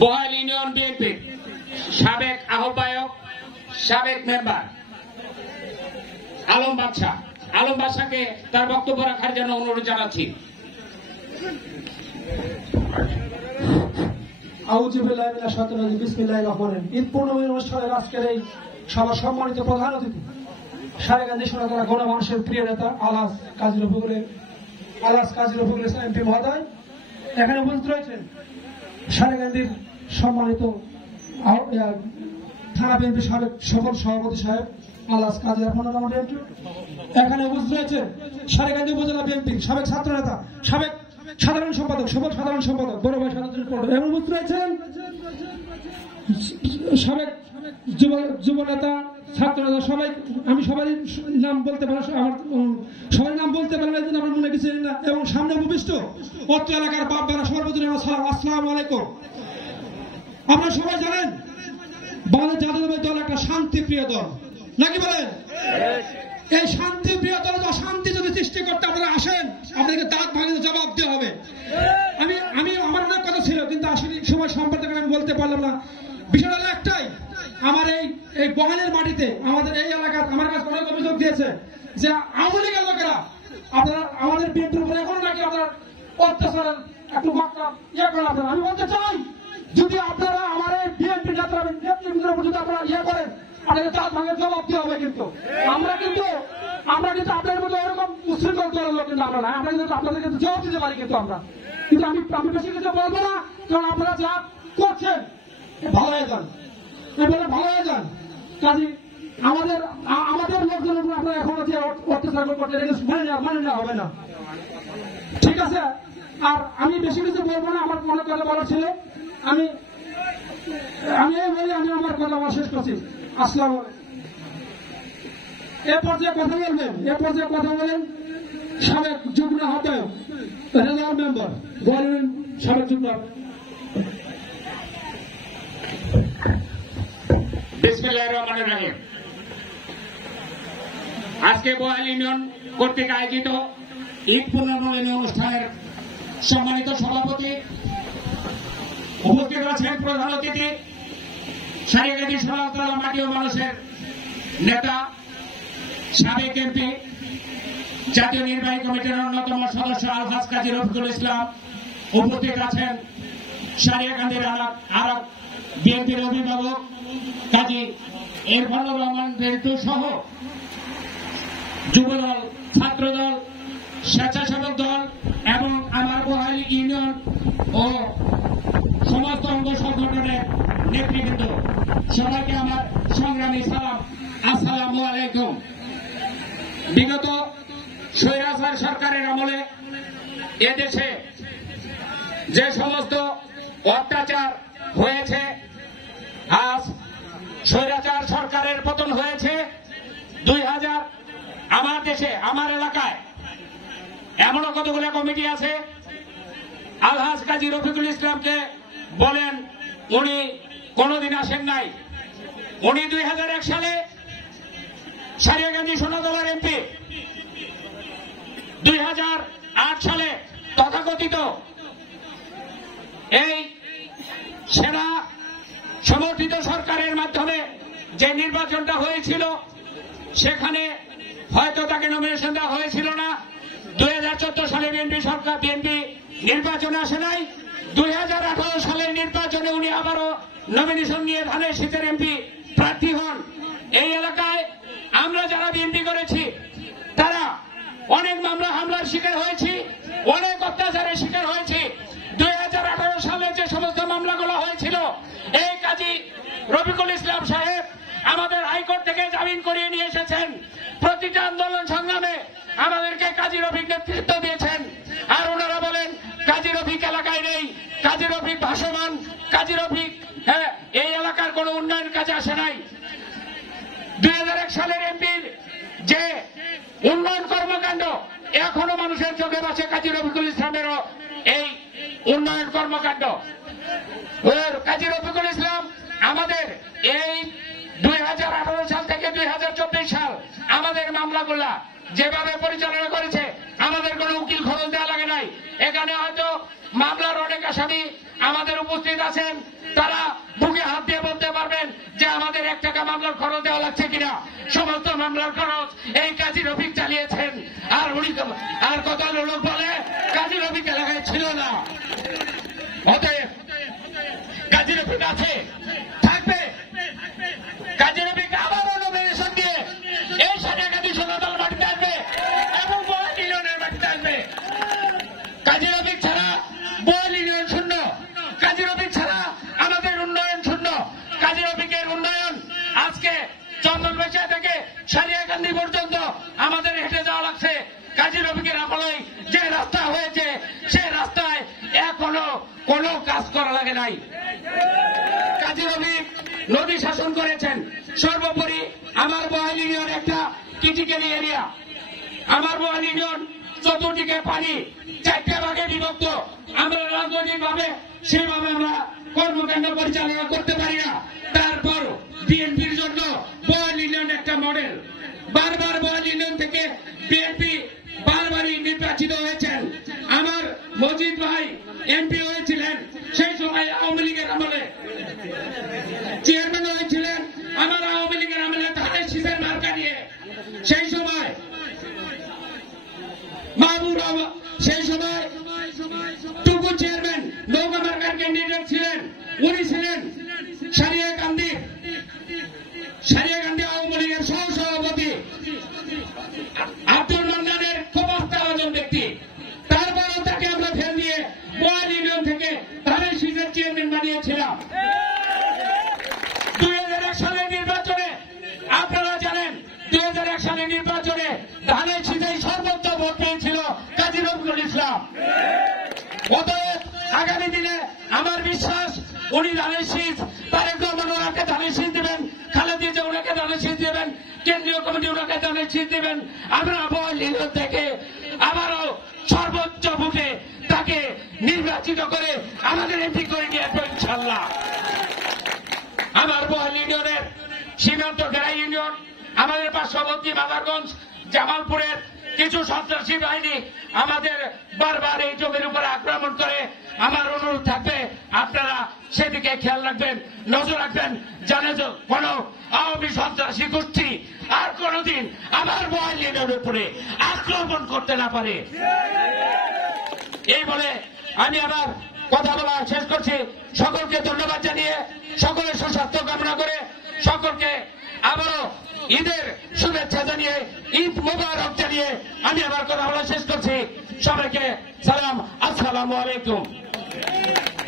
বহাল ইউনিয়ন বিএনপির সাবেক আহ্বায়ক, সাবেক মেম্বার আলম বাদশাকে তার বক্তব্য রাখার জন্য অনুরোধ জানাচ্ছি। ঈদ পূর্ণমী অনুষ্ঠানের আজকের এই সবার সম্মানিত প্রধান অতিথি সারেগান্ধী সোনাতলা গণমানুষের প্রিয় নেতা আলহাজ কাজী রফিকুল ইসলাম এমপি মহোদয়, এখানে উপস্থিত রয়েছেন সারেগান্ধীর সম্মানিত থানা বিএনপি সাবেক সফল সভাপতি সাহেব আলহাজ কাজী আফনান রহমান এমপি, এখানে উপস্থিত রয়েছেন সারেগান্ধী উপজেলা বিএনপির সাবেক ছাত্র নেতা, সাবেক সাধারণ সম্পাদক, বড় ভাই সাধারণ সম্পাদক, এবং উপস্থিত রয়েছেন সাবেক যুব নেতা, ছাত্র নেতা, সবাই। আমি সবাই নাম বলতে পারি, সবাই নাম বলতে পারলে আমার মনে কিছু না, এবং সামনে উপবিষ্ট অত্র এলাকার বাপ বেড়া সর্বজনীন সালাম, আসসালামু আলাইকুম। আপনারা সবাই জানেন বাংলাদেশ জাতীয়তাবাদী দল একটা শান্তিপ্রিয় দল, নাকি বলেন? এই শান্তিপ্রিয় দল শান্তি যদি সৃষ্টি করতে আপনারা আসেন, আপনাদেরকে দাঁত ভাঙিয়ে জবাব দেওয়া হবে। আমি আমার অনেক কথা ছিল, কিন্তু আসলে সময় সম্পর্কে আমি বলতে পারলাম না। বিষয়টা হলো একটাই, আমার এই বহালের মাটিতে আমাদের এই এলাকার আমার কাছে অনেক অভিযোগ দিয়েছে যে আওয়ামী লীগের লোকেরা আপনারা আমাদের বিএনপির উপরে এখন নাকি আপনার অত্যাচারের একটু মাত্রা করেন। আপনারা, আমি বলতে চাই, যদি আপনারা আমার এই বিএনপি নেতৃবৃন্দের উপর যদি আপনারা করেন, আপনাদের দাঁত ভাঙের জবাব দেওয়া হবে। কিন্তু আমরা কিন্তু আপনাদের মধ্যে এরকম উশৃঙ্খল দলের লোক কিন্তু আমরা না, আমরা কিন্তু আপনাদের কিন্তু জবাব দিতে পারি। কিন্তু আমি বেশি কিছু বলবো না, কারণ আপনারা যা করছেন ভালো হয়ে যান, এবারে ভালো হয়ে যান। কাজে আমাদের লোকজনের উপর আপনারা এখনো যে অত্যাচার করতে মানে না হবে না, ঠিক আছে? আর আমি বেশি কিছু বলবো না, আমার অনেক কথা বলা ছিল। আমি এই বলি আমি আমার কথা শেষ করছি। আসসালামু আলাইকুম। এ পর্যায়ে কথা বলেন সাবেক যুগ্ম আহ্বায়ক, রেজাল মেম্বার, বলেন সাবেক যুগ্ম। বিসমিল্লাহির রহমানির রহিম। আজকে বহাল ইউনিয়ন কর্তৃক আয়োজিত ঈদ পুনর্মিলনী অনুষ্ঠানের সম্মানিত সভাপতি, উপস্থিত আছেন প্রধান অতিথি সারেগান্ধী সোনাতলা মাটি ও মানুষের নেতা, সাবেক এমপি, জাতীয় নির্বাহী কমিটির অন্যতম সদস্য আলহাজ কাজী রফিকুল ইসলাম, উপস্থিত আছেন সারেগান্ধীর আর বিএনপির অভিভাবক কাজী ইরফানুর রহমান বেল্টু সহ যুবদল, ছাত্রদল, স্বেচ্ছাসেবক দল এবং আমার বহাল ইউনিয়ন ও সমস্ত অঙ্গ সংগঠনের নেতৃবৃন্দ, সবাইকে আমার সংগ্রামী সালাম, আসসালামু আলাইকুম। বিগত স্বৈরাচার সরকারের আমলে এদেশে যে সমস্ত অত্যাচার হয়েছে, আজ স্বৈরাচার সরকারের পতন হয়েছে 2000। আমার দেশে, আমার এলাকায় এমনও কতগুলো কমিটি আছে, আলহাজ কাজী রফিকুল ইসলামকে বলেন, উনি কোনদিন আসেন নাই। উনি 2001 সালে সারেগান্ধী সোনাতলার এমপি, 2008 সালে তথাকথিত এই সেনা সমর্থিত সরকারের মাধ্যমে যে নির্বাচনটা হয়েছিল, সেখানে হয়তো তাকে নমিনেশন দেওয়া হয়েছিল না। 2014 সালে বিএনপি নির্বাচনে আসে নাই। 2018 সালের নির্বাচনে উনি আবারও নমিনেশন নিয়ে ধানের শীতের এমপি প্রার্থী হন। এই এলাকায় আমরা যারা বিএনপি করেছি, তারা অনেক মামলা হামলার শিকার হয়েছি, অনেক অত্যাচারের শিকার হয়েছি। 2018 সালে যে সমস্ত মামলাগুলো হয়েছিল, এই কাজী রফিকুল ইসলাম সাহেব আমাদের হাইকোর্ট থেকে জামিন করিয়ে নিয়ে এসেছেন। প্রতিটা আন্দোলন সংগ্রামে আমাদেরকে কাজী রফিক নেতৃত্ব দিয়েছেন। আর ওনারা বলেন কাজী রফিক এলাকায় নেই, কাজী রফিক ভাসমান, কাজী রফিক এই এলাকার কোন উন্নয়ন কাজে আসে নাই। 2001 সালের এমপির যে উন্নয়ন কর্মকাণ্ড এখনো মানুষের চোখে বাসে কাজী রফিকুল ইসলামেরও এই উন্নয়ন কর্মকাণ্ড। কাজী রফিকুল ইসলাম আমাদের এই 2018 সাল থেকে 2024 সাল আমাদের মামলাগুলা যেভাবে পরিচালনা করেছে, আমাদের কোনো উকিল খরচ দেওয়া লাগে নাই। এখানে হয়তো মামলার অনেক আসামি আমাদের উপস্থিত উপস্থিত আছেন তারা বুকে হাত দিয়ে বলতে পারবেন যে আমাদের 1 টাকা মামলার খরচ দেওয়া লাগছে কিনা। সমস্ত মামলার খরচ এই কাজী রফিক চালিয়েছেন। আর উনি আর কথা লোক বলে কাজী রফিক এলাকায় ছিল না। অতএব কাজী রফিক আছে, থাকবে। কাজী রফিক আবারও নমিনেশন দিয়ে এই সাজাগাতি সোনাতল মাটিতে আসবে এবং বোয়াল ইউনিয়নের মাটিতে আসবে। কাজী রফিক ছাড়া বোয়াল ইউনিয়ন শূন্য, কাজী রফিক ছাড়া আমাদের উন্নয়ন শূন্য। কাজী রফিকের উন্নয়ন আজকে চন্দনবাসা থেকে সারিয়াকান্দি পর্যন্ত আমাদের হেঁটে যাওয়া লাগছে। কাজী রফিকের আমলেই যে রাস্তা হয়েছে সে রাস্তায় এখনো কোনো কাজ করা লাগে নাই। কাজী রফিক নদী শাসন করেছেন। সর্বোপরি আমার বোয়াল ইউনিয়ন একটা ক্রিটিক্যাল এরিয়া। আমার বোয়াল ইউনিয়ন চতুর্দিকে পানি, 4টে ভাগে বিভক্ত। আমরা রাজনৈতিকভাবে সেভাবে আমরা কর্মকাণ্ড পরিচালনা করতে পারি না। তারপর বিএনপির জন্য বোয়াল ইউনিয়ন একটা মডেল। বারবার বোয়াল ইউনিয়ন থেকে বিএনপি বারবারই নির্বাচিত হয়েছেন। আমার মজিদ ভাই এমপি হয়েছিলেন, সেই সময় আওয়ামী লীগের আমলে চেয়ারম্যান হয়েছিলেন। আমার আওয়ামী লীগের আমলে ধানের শীষের মার্কা নিয়ে সেই সময় মাহবুব সেই সময় টুকু চেয়ারম্যান নৌকা মার্কার ক্যান্ডিডেট ছিলেন। উনি ছিলেন সারিয়াকান্দি আওয়ামী লীগের সহসভাপতি আব্দুল মান্নানের খুব আস্থাভাজন ব্যক্তি। তারপরও তাকে আমরা ফেল দিয়ে বোয়াল ইউনিয়ন থেকে ধানের শীষের চেয়ারম্যান বানিয়েছিলাম। 2001 সালের নির্বাচনে আপনারা জানেন, 2001 সালের নির্বাচনে ধানের শীষেই সর্বোচ্চ ভোট পেয়েছিল কাজী রফিকুল ইসলাম। অতএব আগামী দিনে আমার বিশ্বাস উনি ধানের শীষ, তারেক রহমান ওনাকে ধানের শীষ দেবেন, খালেদা জিয়া ওনাকে ধানের শীষ দেবেন, কেন্দ্রীয় কমিটি ওনাকে ধানের শীষ দেবেন। আমরা বোয়াল ইউনিয়ন থেকে আবারও সর্বোচ্চ ভোটে তাকে নির্বাচিত করে আমাদের এমপি করে নিয়ে আসবো ইনশাল্লাহ। আমার বোয়াল ইউনিয়নের সীমান্ত ডেরা ইউনিয়ন, আমাদের পার্শ্ববর্তী মাদারগঞ্জ, জামালপুরের কিছু সন্ত্রাসী বাহিনী আমাদের বারবার এই জমির উপরে আক্রমণ করে। আমার অনুরোধ থাকবে আপনারা সেদিকে খেয়াল রাখবেন, নজর রাখবেন, জানে যে কোন আওয়ামী সন্ত্রাসী গোষ্ঠী আর কোনদিন আমার বোয়াল ইউনিয়নের উপরে আক্রমণ করতে না পারে। এই বলে আমি আমার কথা বলা শেষ করছি। সকলকে ধন্যবাদ জানিয়ে, সকলের সুস্বাস্থ্য কামনা করে, সকলকে আবারও ঈদের শুভেচ্ছা জানিয়ে, ঈদ মোবারক জানিয়ে আমি আমার কথা বলা শেষ করছি। সবাইকে সালাম, আসসালামু আলাইকুম।